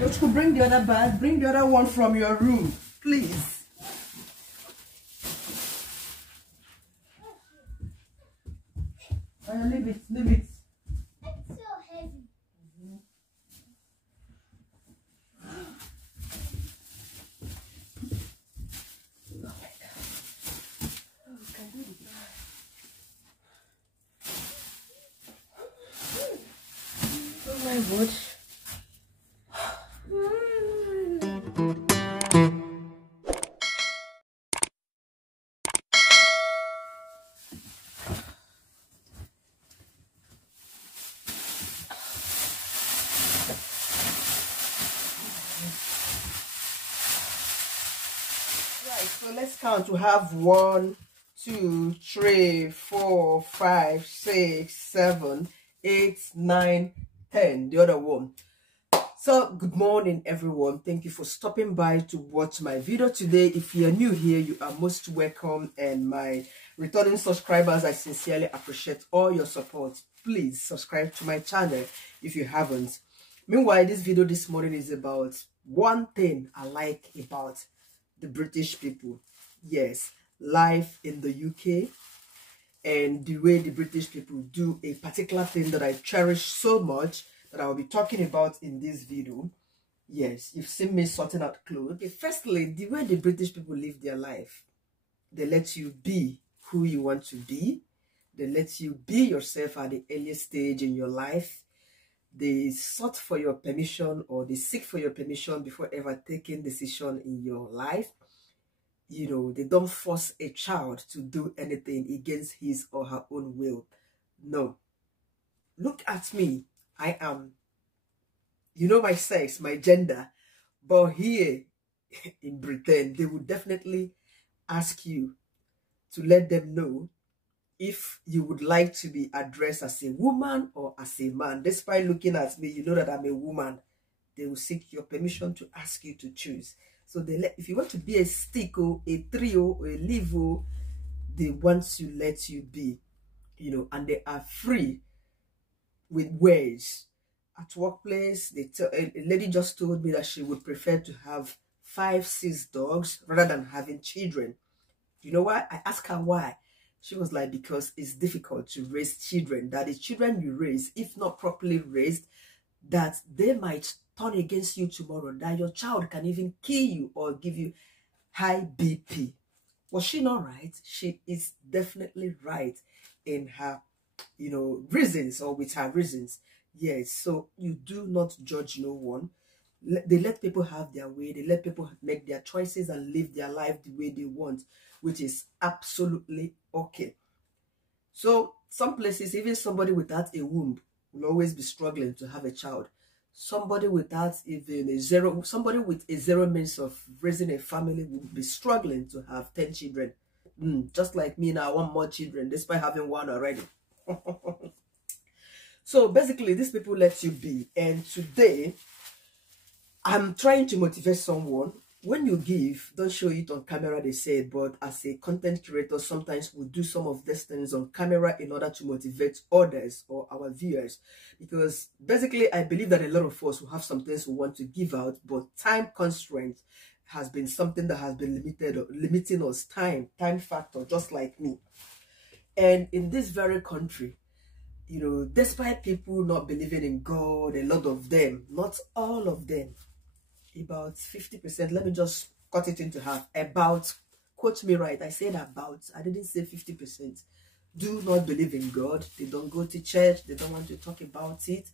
Yochku, bring the other bag. Bring the other one from your room, please. Leave it, leave it. It's so heavy. Oh my God. Right, so let's count. We have 1, 2, 3, 4, 5, 6, 7, 8, 9, 10. The other one. So good morning everyone. Thank you for stopping by to watch my video today. If you're new here, you are most welcome, and my returning subscribers, I sincerely appreciate all your support. Please subscribe to my channel if you haven't. Meanwhile, this video this morning is about one thing I like about the British people. Yes, life in the UK and the way the British people do a particular thing that I cherish so much, that I will be talking about in this video. Yes, you've seen me sorting out clothes. Okay, firstly, the way the British people live their life, they let you be who you want to be. They let you be yourself at the earliest stage in your life. They sought for your permission, or they seek for your permission before ever taking decision in your life. You know, they don't force a child to do anything against his or her own will. No. Look at me. I am, you know, my sex, my gender. But here in Britain, they would definitely ask you to let them know if you would like to be addressed as a woman or as a man. Despite looking at me, you know that I'm a woman. They will seek your permission to ask you to choose. So if you want to be a stick or a trio or a livo, they want to let you be, you know, and they are free with words. At workplace, a lady just told me that she would prefer to have 5, 6 dogs rather than having children. You know why? I asked her why. She was like, because it's difficult to raise children. That the children you raise, if not properly raised, that they might turn against you tomorrow. That your child can even kill you or give you high BP. Was she not right? She is definitely right in her, you know, reasons, or with her reasons. Yes, so you do not judge no one. They let people have their way. They let people make their choices and live their life the way they want, which is absolutely okay. So some places, even somebody without a womb will always be struggling to have a child. Somebody without even somebody with a zero means of raising a family will be struggling to have 10 children. Just like me now, I want more children despite having one already. So basically, these people let you be. And today, I'm trying to motivate someone. When you give, don't show it on camera, they say, but as a content creator, sometimes we do some of these things on camera in order to motivate others or our viewers. Because basically, I believe that a lot of us will have some things we want to give out, but time constraint has been something that has been limiting us. Time factor, just like me. And in this very country, you know, despite people not believing in God, a lot of them, not all of them, about 50%, let me just cut it into half, about, quote me right, I said about, I didn't say 50%, do not believe in God. They don't go to church, they don't want to talk about it,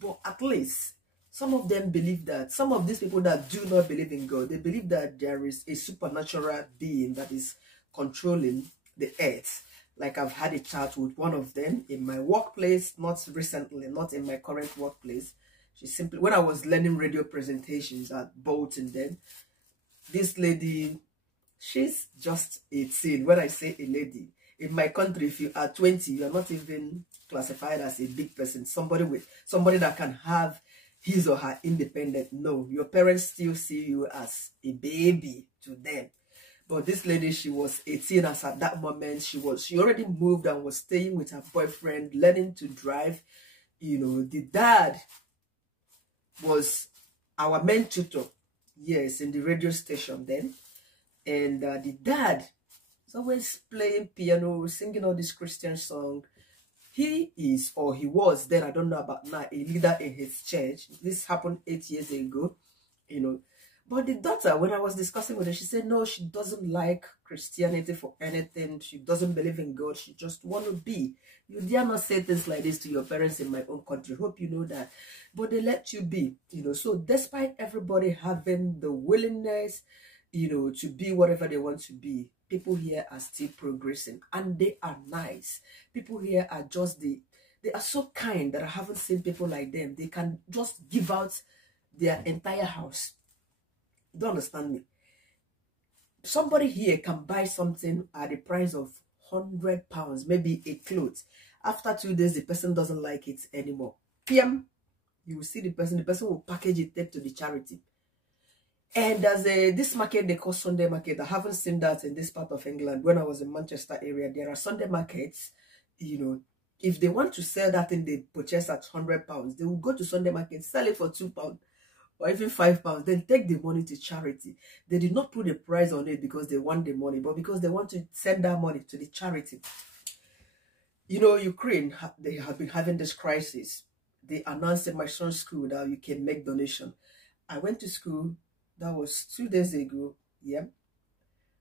but at least some of them believe that, some of these people that do not believe in God, they believe that there is a supernatural being that is controlling the earth. Like I've had a chat with one of them in my workplace, not recently, not in my current workplace. She simply, when I was learning radio presentations at Bolton then, this lady, she's just 18. When I say a lady, in my country, if you are 20, you are not even classified as a big person. Somebody that can have his or her independent. No, your parents still see you as a baby to them. But this lady, she was 18 as at that moment. She already moved and was staying with her boyfriend, learning to drive. You know, the dad was our main tutor, yes, in the radio station then. And the dad is always playing piano, singing all this Christian song. He is, or he was then, I don't know about now, a leader in his church. This happened 8 years ago, you know. But the daughter, when I was discussing with her, she said, no, she doesn't like Christianity for anything. She doesn't believe in God. She just want to be. You dare not say things like this to your parents in my own country. Hope you know that. But they let you be, you know. So despite everybody having the willingness, you know, to be whatever they want to be, people here are still progressing. And they are nice. People here are just they are so kind that I haven't seen people like them. They can just give out their entire house. Don't understand me. Somebody here can buy something at the price of £100, maybe a clothes. After 2 days, the person doesn't like it anymore. PM, you will see the person will package it, take to the charity. And there's this market they call Sunday market. I haven't seen that in this part of England. When I was in Manchester area, there are Sunday markets, you know. If they want to sell that thing they purchase at £100, they will go to Sunday market, sell it for £2 or even £5, then take the money to charity. They did not put a price on it because they want the money, but because they want to send that money to the charity. You know, Ukraine, they have been having this crisis. They announced in my son's school that you can make donation. I went to school, that was 2 days ago, yeah.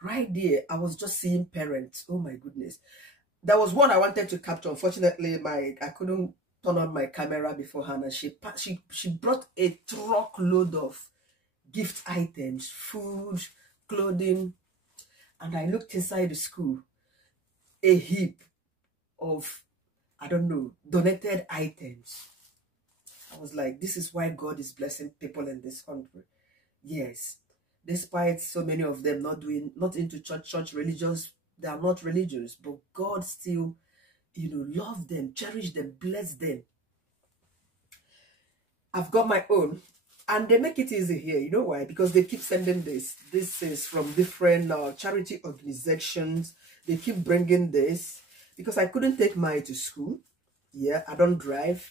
Right there, I was just seeing parents. Oh my goodness. There was one I wanted to capture. Unfortunately, I couldn't turn on my camera beforehand, and she brought a truckload of gift items, food, clothing, and I looked inside the school, a heap of, I don't know, donated items. I was like, this is why God is blessing people in this country. Yes, despite so many of them not into church religious, they are not religious, but God still, you know, love them, cherish them, bless them. I've got my own, and they make it easy here. You know why? Because they keep sending this. This is from different charity organizations. They keep bringing this because I couldn't take mine to school. Yeah, I don't drive,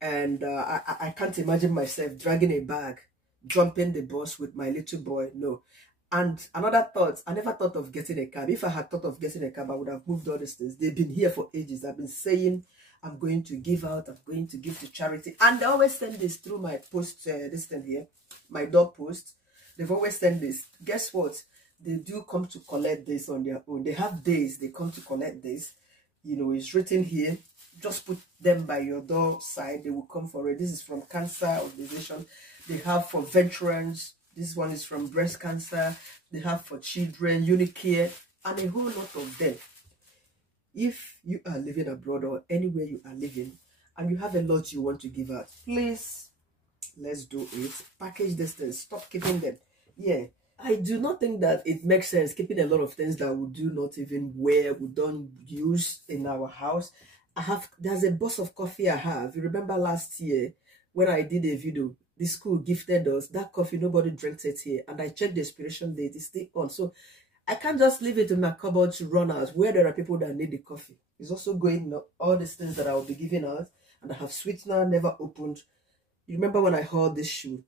and I can't imagine myself dragging a bag, jumping the bus with my little boy. No. And another thought, I never thought of getting a cab. If I had thought of getting a cab, I would have moved all these things. They've been here for ages. I've been saying I'm going to give out, I'm going to give to charity. And they always send this through my post, this thing here, my door post. They've always sent this. Guess what? They do come to collect this on their own. They have days they come to collect this. You know, it's written here. Just put them by your door side. They will come for it. This is from cancer organization. They have for veterans. This one is from breast cancer. They have for children, Unicare, and a whole lot of them. If you are living abroad or anywhere you are living and you have a lot you want to give out, please, let's do it. Package this thing. Stop keeping them. Yeah, I do not think that it makes sense keeping a lot of things that we do not even wear, we don't use in our house. There's a box of coffee I have. You remember last year when I did a video, the school gifted us that coffee. Nobody drinks it here, and I checked the expiration date. It's still on. So I can't just leave it in my cupboard to run out where there are people that need the coffee. It's also going all these things that I will be giving out, and I have sweetener never opened. You remember when I hauled this shoe?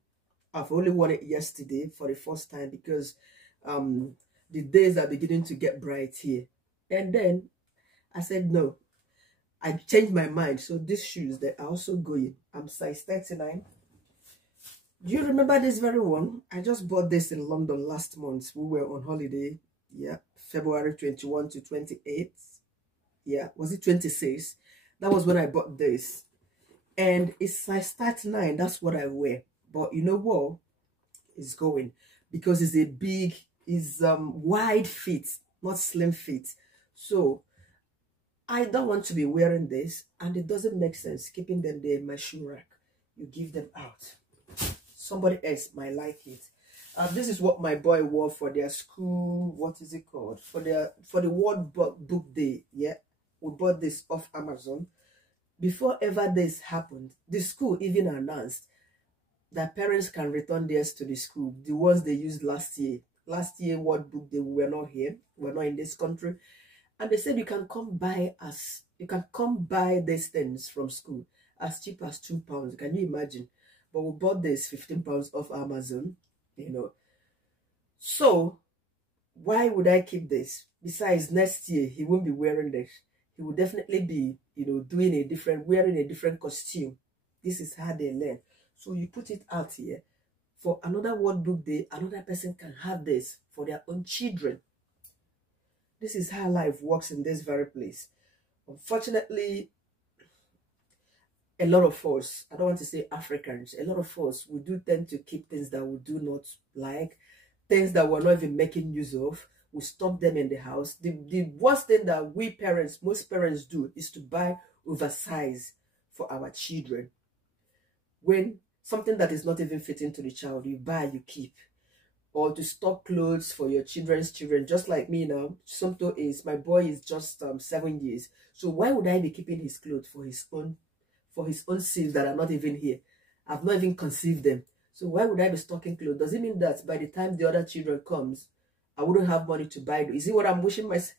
I've only worn it yesterday for the first time because the days are beginning to get bright here. And then I said no. I changed my mind. So these shoes, they are also going. I'm size 39. Do you remember this very one? I just bought this in London last month. We were on holiday. Yeah, February 21 to 28. Yeah, was it 26? That was when I bought this. And it's size 39. That's what I wear. But you know what? It's going. Because it's a big, it's wide fit, not slim fit. So I don't want to be wearing this. And it doesn't make sense keeping them there in my shoe rack. You give them out. Somebody else might like it. This is what my boy wore for their school. What is it called? For the World Book Day. Yeah, we bought this off Amazon. Before ever this happened, the school even announced that parents can return theirs to the school. The ones they used last year. Last year, World Book Day, we were not here. We were not in this country. And they said you can come buy these things from school as cheap as £2. Can you imagine? but we bought this £15 off Amazon, you know. So why would I keep this? Besides, next year he won't be wearing this. He will definitely be, you know, wearing a different costume. This is how they learn. So you put it out here. For another World Book Day, another person can have this for their own children. This is how life works in this very place. Unfortunately, a lot of us, I don't want to say Africans, a lot of us, we do tend to keep things that we do not like, things that we're not even making use of. We stop them in the house. The worst thing that most parents do is to buy oversize for our children. When something that is not even fitting to the child, you buy, you keep. Or to stock clothes for your children's children, just like me now. My boy is just 7 years. So why would I be keeping his clothes for his own sins that are not even here? I've not even conceived them. So why would I be stocking clothes? Does it mean that by the time the other children comes, I wouldn't have money to buy them? Is it what I'm wishing myself?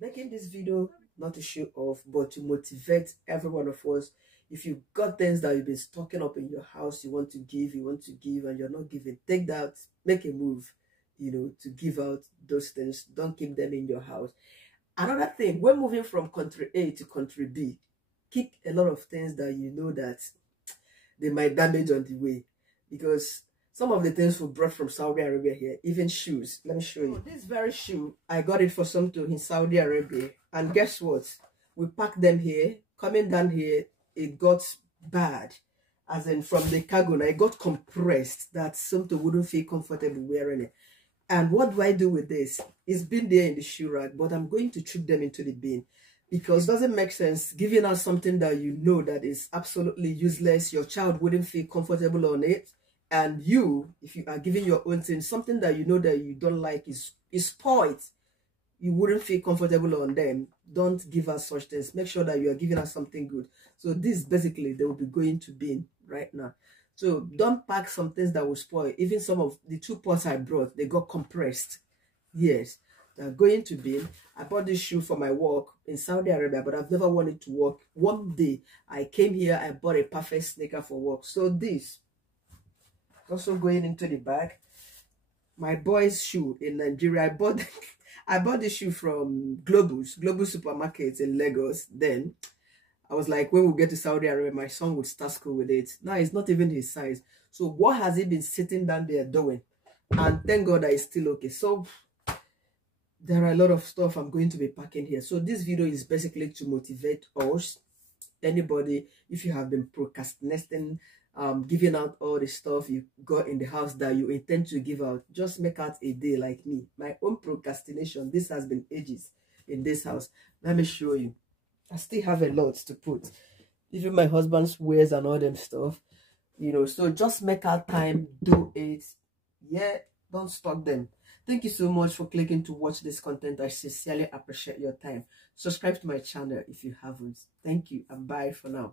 Making this video not to show off, but to motivate every one of us. If you've got things that you've been stocking up in your house, you want to give, and you're not giving, take that, make a move, you know, to give out those things. Don't keep them in your house. Another thing, when moving from country A to country B, keep a lot of things that you know that they might damage on the way, because some of the things we brought from Saudi Arabia here, even shoes. Let me show you. This very shoe, I got it for Somto in Saudi Arabia, and guess what? We packed them here. Coming down here, it got bad, as in from the cargo. Now it got compressed that Somto wouldn't feel comfortable wearing it. And what do I do with this? It's been there in the shoe rack, but I'm going to chuck them into the bin, because it doesn't make sense giving out something that you know that is absolutely useless. Your child wouldn't feel comfortable on it. And you, if you are giving your own thing, something that you know that you don't like is spoiled, you wouldn't feel comfortable on them. Don't give us such things. Make sure that you are giving us something good. So this basically, they will be going to bin right now. So don't pack some things that will spoil. Even some of the 2 pots I brought, they got compressed. Yes, they're going to bin. I bought this shoe for my work in Saudi Arabia, but I've never wanted to work. One day I came here, I bought a perfect sneaker for work. So this also going into the bag. My boy's shoe in Nigeria. I bought this shoe from Global Supermarkets in Lagos. Then I was like, when we get to Saudi Arabia, my son would start school with it. Now it's not even his size. So what has he been sitting down there doing? And thank God that it's still okay. So there are a lot of stuff I'm going to be packing here. So this video is basically to motivate us. Anybody, if you have been procrastinating, giving out all the stuff you got in the house that you intend to give out, just make out a day like me. My own procrastination, this has been ages in this house. Let me show you. I still have a lot to put, even my husband's wears and all them stuff, you know. So just make out time, do it. Yeah, don't stock them. Thank you so much for clicking to watch this content. I sincerely appreciate your time. Subscribe to my channel if you haven't. Thank you, and bye for now.